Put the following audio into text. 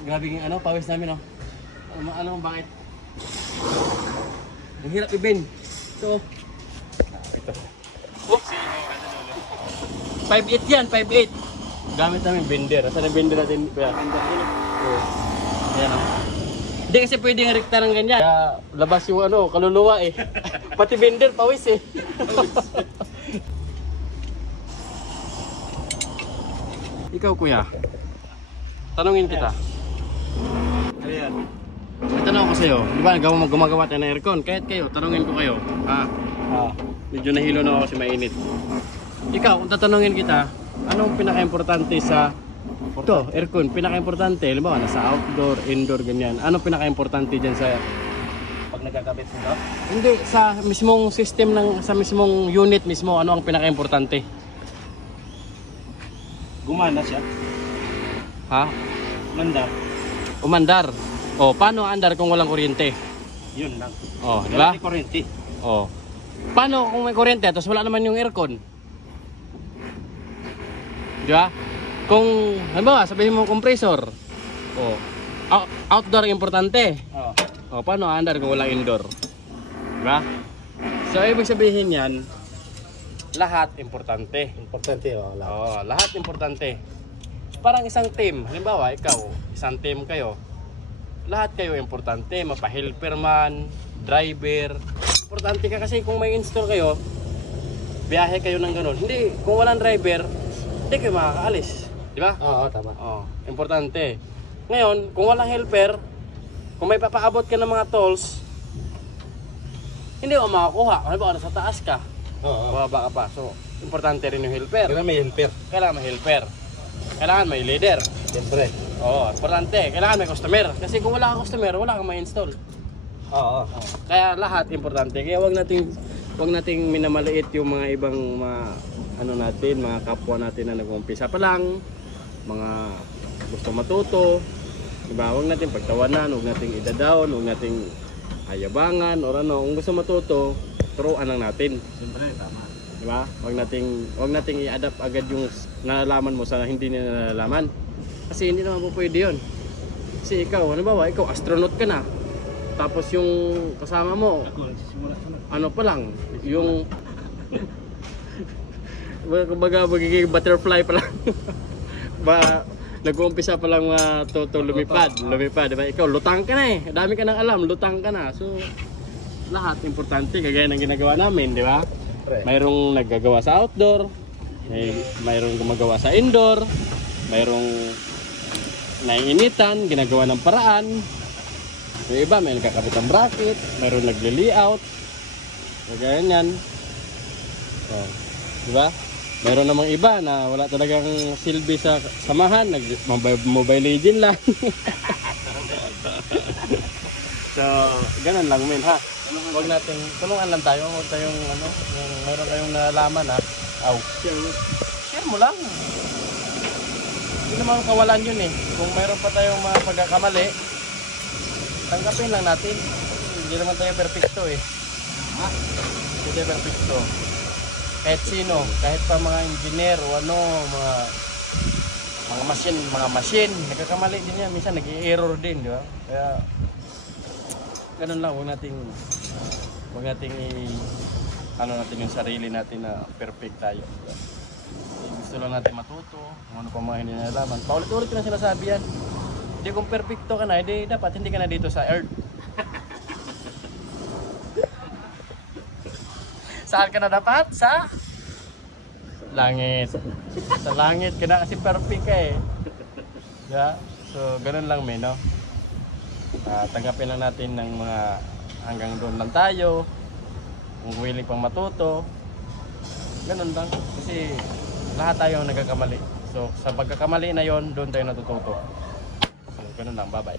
Grabe yung ano, pawis namin, oh. Bakit? Ang hirap i-bend. Ito. Ito. Oh. 5'8 yan, 5'8. Gamit namin bender. Saan ang bender natin? Bender yun. Oh. Ayan, oh. Hindi kasi pwedeng rekta ng ganyan. Kaya labas yung ano, kaluluwa eh. Pati bender, pawis eh. Ikaw kuya, tanungin kita. Ayan. May tanong ako sa'yo. Di ba gumagawa tayo ng aircon? Kahit kayo, tanungin ko kayo. Medyo nahilo na ako kasi mainit. Ikaw, kung tatanungin kita, anong pinaka-importante sa ito, aircon? Pinaka-importante, halimbawa, nasa outdoor, indoor, ganyan. Anong pinaka-importante dyan sa Pag nagkakabit mo? hindi, sa mismong system sa mismong unit mismo, ano ang pinaka-importante? Gumana siya. Ha? Mandar. Umandar. O, paano andar kung walang kuryente? Yun lang. O, di ba? May kurente. O. Paano kung may kuryente tapos wala naman yung aircon? Di ba? Kung, halimbawa, sabihin mo compressor. O, outdoor importante. Oo. O, paano andar kung walang indoor? Di ba? So, ibig sabihin yan, lahat importante. Importante, Oo, lahat importante. Parang isang team. Halimbawa, ikaw, isang team kayo. Lahat kayo importante. Mapa-helper man, driver. Importante ka kasi kung may install kayo, biyahe kayo ng ganun. Hindi, kung walang driver, hindi kayo makakaalis. Di ba? Oo, tama. Oo, importante. Ngayon, kung walang helper, kung may papaabot ka ng mga tolls, hindi mo makakuha. Halimbawa, nasa taas ka. Oo. Bababa ka pa. So, importante rin yung helper. Kailangan may helper. Kailangan may helper. Kailangan may leader. Siyempre. Oo, importante. Kailangan may customer. Kasi kung wala kang customer, wala kang ma-install. Oo. Kaya lahat importante. Kaya wag nating minamaliit yung mga ibang mga kapwa natin na nag-uumpisa pa lang, mga gusto matuto. Diba? Wag nating pagtawanan, wag nating ida-down, wag nating ayabangan or ano. Kung gusto matuto, turuan lang natin. Siyempre, tama. Diba? Wag nating i-adapt agad yung nalalaman mo sa hindi nila nalalaman. Kasi hindi naman po pwede yun. Kasi ikaw, ikaw astronaut ka na. Tapos yung kasama mo, ano pa lang, yung kumbaga magiging butterfly pa lang. Nag-uumpisa pa lang lumipad, diba? Ikaw, lutang ka na eh. Dami ka nang alam, lutang ka na. So, lahat importante, kagaya ng ginagawa namin, di ba? Mayroong naggagawa sa outdoor, mayroong gumagawa sa indoor, mayroong naiinitan, ginagawa ng paraan. Yung iba, may nagkakabit ng bracket, mayroong nagli-layout, kagaya yan. So, di ba? Mayroon namang iba na wala talagang silbi sa samahan, nag-mobile legend lang. So, ganun lang men ha. Huwag natin, tulungan lang tayo, huwag tayong mayroon kayong nalaman ha. Share mo lang. Hindi naman kawalan yun eh. Kung mayroon pa tayong mga pagkakamali, tanggapin lang natin. Hindi naman tayo perfecto eh. Hindi tayo perfecto. Kahit sino, kahit pa mga engineer o mga machine, nagkakamali din yan. Minsan nag-i-error din, di ba? Kaya, ganun lang, huwag nating natin yung sarili natin na perfect tayo. Gusto lang natin matuto, kung ano pa mga hindi nalaman. Paulit-ulit ko na sinasabi yan. Hindi kung perfecto ka na, dapat hindi ka na dito sa earth. Saan ka na dapat? Sa langit. Sa langit ka na kasi perfect ka eh. Yeah? So, ganun lang no? Tanggapin lang natin ng mga hanggang doon lang tayo. Kung willing pang matuto. Ganun lang. Kasi lahat tayo nagkakamali. So, sa pagkakamali na yon, doon tayo natututo. So, ganun lang. Bye-bye.